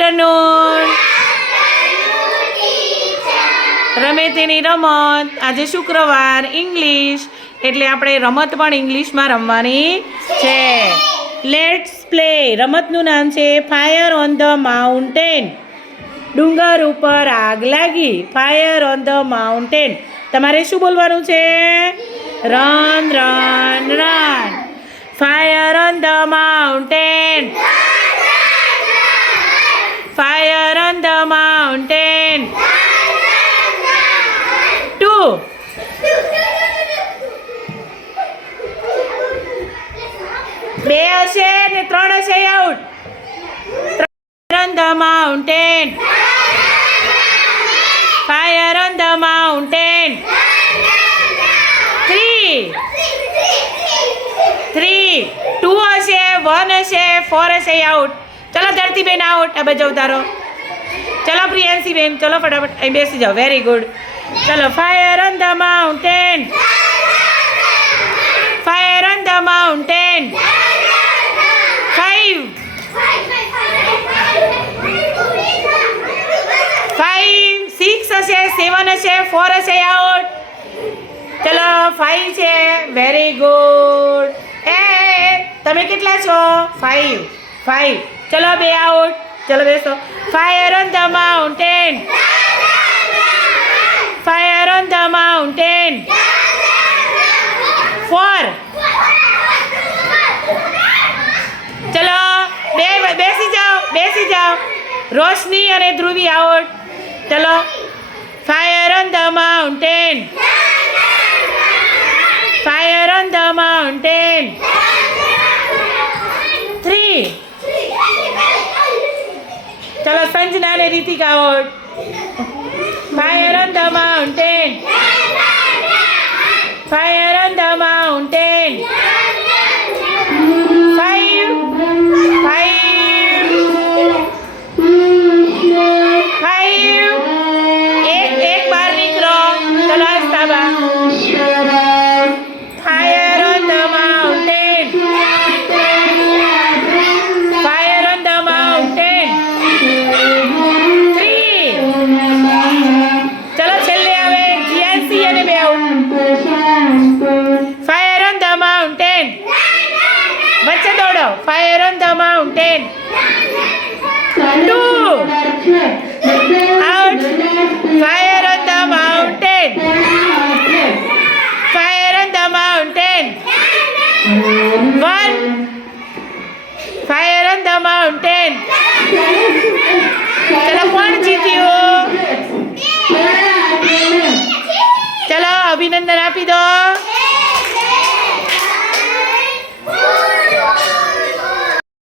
Afternoon રમે તેની રમત. આજે શુક્રવાર ઇંગ્લિશ. એટલે આપણે રમત પણ ઇંગ્લિશમાં રમવાની છે. લેટ્સ પ્લે રમતનું નામ છે ફાયર ઓન ધ માઉન્ટેન ડુંગર ઉપર આગ લાગી. ફાયર ઓન ધ માઉન્ટેન તમારે શું બોલવાનું છે? Run run run fire on the mountain on the mountain two બે હશે ને ત્રણ હશે out on the mountain fire on the mountain three three two હશે વન હશે ફોર હશે આઉટ ચલો ધરતીબેન આઉટ હવે જવતારો ચલો પ્રિયાંશી બેન, ચલો ફટાફટ, અહીં બેસી જાઓ. વેરી ગુડ ચલો fire on the mountain fire on the mountain five five six હશે સેવન હશે ફોર હશે આઉટ ચલો ફાઈવ છે. વેરી ગુડ એ તમે કેટલા છો? ફાઈવ ફાઈવ ચલો, બે આઉટ ચલો બેસો fire on the mountain fire on the mountain four ચલો બે બેસી જાઓ બેસી જાઓ રોશની અને ધ્રુવી આઉટ ચલો fire on the mountain fire on the mountain ચલો સંજના અને Ritika out fire on the mountain fire on the mountain two out fire on the mountain fire on the mountain one fire on the mountain ચલો કોણ જીત્યું ચલો અભિનંદન આપી દો